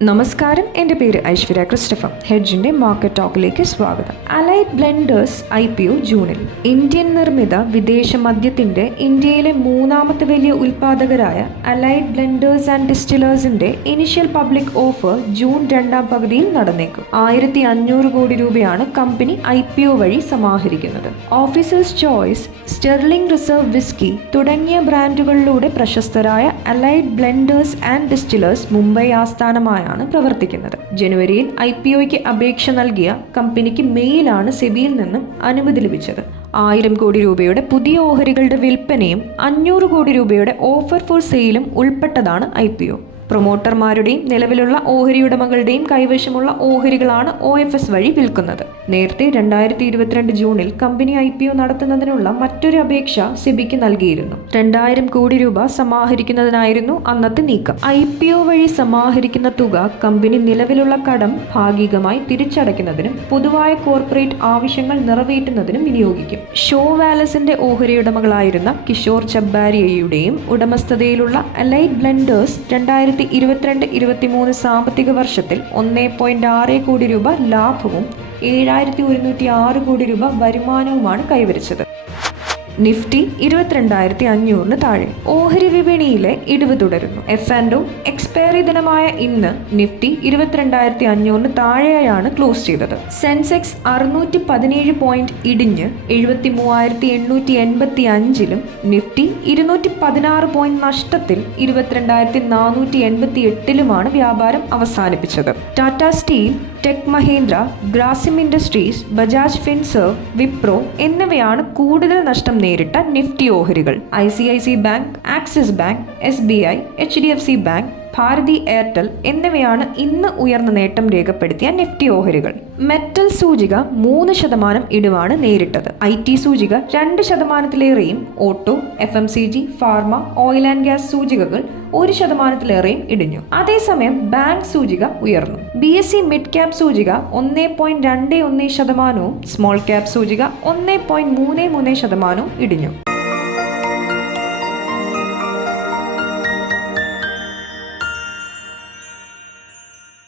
നമസ്കാരം. എന്റെ പേര് ഐശ്വര്യ ക്രിസ്റ്റഫർ. ഹെഡ്ജിന്റെ മാർക്കറ്റ് ടോക്കിലേക്ക് സ്വാഗതം. Allied Blenders I P O ജൂണിൽ ഇന്ത്യൻ നിർമ്മിത വിദേശ മദ്യത്തിന്റെ ഇന്ത്യയിലെ മൂന്നാമത്തെ വലിയ ഉൽപ്പാദകരായ അലൈറ്റ് ബ്ലെൻഡേഴ്സ് ആൻഡ് ഡിസ്റ്റിലേഴ്സിന്റെ ഇനിഷ്യൽ പബ്ലിക് ഓഫർ ജൂൺ രണ്ടാം പകുതിയിൽ നടന്നേക്കും. ആയിരത്തി അഞ്ഞൂറ് കോടി രൂപയാണ് കമ്പനി ഐ പി ഒ വഴി സമാഹരിക്കുന്നത്. Officer's Choice Sterling Reserve whisky തുടങ്ങിയ ബ്രാൻഡുകളിലൂടെ പ്രശസ്തരായ Allied Blenders and Distillers Mumbai ആസ്ഥാനമായാണ് പ്രവർത്തിക്കുന്നത്. ജനുവരിയിൽ ഐ പി ഒയ്ക്ക് അപേക്ഷ നൽകിയ കമ്പനിക്ക് മെയിലാണ് സെബിയിൽ നിന്നും അനുമതി ലഭിച്ചത്. ആയിരം കോടി രൂപയുടെ പുതിയ ഓഹരികളുടെ വിൽപ്പനയും അഞ്ഞൂറ് കോടി രൂപയുടെ ഓഫർ ഫോർ സെയിലും ഉൾപ്പെട്ടതാണ് ഐ പ്രൊമോട്ടർമാരുടെയും നിലവിലുള്ള ഓഹരി ഉടമകളുടെയും കൈവശമുള്ള ഓഹരികളാണ് ഒ എഫ് എസ് വഴി വിൽക്കുന്നത്. നേരത്തെ രണ്ടായിരത്തി ഇരുപത്തിരണ്ട് ജൂണിൽ കമ്പനി ഐ പി ഒ നടത്തുന്നതിനുള്ള മറ്റൊരു അപേക്ഷ സെബിക്ക് നൽകിയിരുന്നു. രണ്ടായിരം കോടി രൂപ സമാഹരിക്കുന്നതിനായിരുന്നു അന്നത്തെ നീക്കം. ഐ പി ഒ വഴി സമാഹരിക്കുന്ന തുക കമ്പനി നിലവിലുള്ള കടം ഭാഗികമായി തിരിച്ചടയ്ക്കുന്നതിനും പൊതുവായ കോർപ്പറേറ്റ് ആവശ്യങ്ങൾ നിറവേറ്റുന്നതിനും വിനിയോഗിക്കും. ഷോ വാലസിന്റെ ഓഹരി ഉടമകളായിരുന്ന കിഷോർ ചബ്ബാരിയയുടെയും ഉടമസ്ഥതയിലുള്ള അലൈറ്റ് ബ്ലൻഡേഴ്സ് രണ്ടായിരത്തി ഇരുപത്തിരണ്ട് ഇരുപത്തിമൂന്ന് സാമ്പത്തിക വർഷത്തിൽ ഒന്നേ പോയിന്റ് ആറ് കോടി രൂപ ലാഭവും ഏഴായിരത്തി ഒരുന്നൂറ്റി ആറ് കോടി രൂപ വരുമാനവുമാണ് കൈവരിച്ചത്. നിഫ്റ്റി ഇരുപത്തിരണ്ടായിരത്തി അഞ്ഞൂറിന് താഴെ. ഓഹരി വിപണിയിലെ ഇടിവ് തുടരുന്നു. എഫ് ആൻഡ് എക്സ്പയറി ദിനമായ ഇന്ന് നിഫ്റ്റി ഇരുപത്തിരണ്ടായിരത്തി അഞ്ഞൂറിന് താഴെയാണ് ക്ലോസ് ചെയ്തത്. സെൻസെക്സ് അറുന്നൂറ്റി പതിനേഴ് പോയിന്റ് ഇടിഞ്ഞ് എഴുപത്തി മൂവായിരത്തി എണ്ണൂറ്റി എൺപത്തി അഞ്ചിലും നിഫ്റ്റി ഇരുന്നൂറ്റി പതിനാറ് പോയിന്റ് നഷ്ടത്തിൽ ഇരുപത്തിരണ്ടായിരത്തി നാനൂറ്റി എൺപത്തി എട്ടിലുമാണ് വ്യാപാരം അവസാനിപ്പിച്ചത്. Tata steel tech Mahindra Grasim industries Bajaj finserv Wipro എന്നിവയാണ് കൂടുതൽ നഷ്ടം നേരിട്ട നിഫ്റ്റി ഓഹരികൾ. I C I C bank Axis bank S B I H D F C bank Bharti Airtel എന്നിവയാണ് ഇന്ന് ഉയർന്ന നേട്ടം രേഖപ്പെടുത്തിയ നിഫ്റ്റി ഓഹരികൾ. മെറ്റൽ സൂചിക മൂന്ന് ശതമാനം ഇടിവാണ് നേരിട്ടത്. ഐ ടി സൂചിക രണ്ട് ശതമാനത്തിലേറെയും auto F M C G pharma oil and gas സൂചികകൾ ഒരു ശതമാനത്തിലേറെയും ഇടിഞ്ഞു. അതേസമയം ബാങ്ക് സൂചിക ഉയർന്നു. B S C mid cap സൂചിക ഒന്ന് പോയിന്റ് രണ്ട് ഒന്ന് ശതമാനവും സ്മോൾ ക്യാപ് സൂചിക ഒന്ന് പോയിന്റ് മൂന്ന് മൂന്ന് ശതമാനവും ഇടിഞ്ഞു.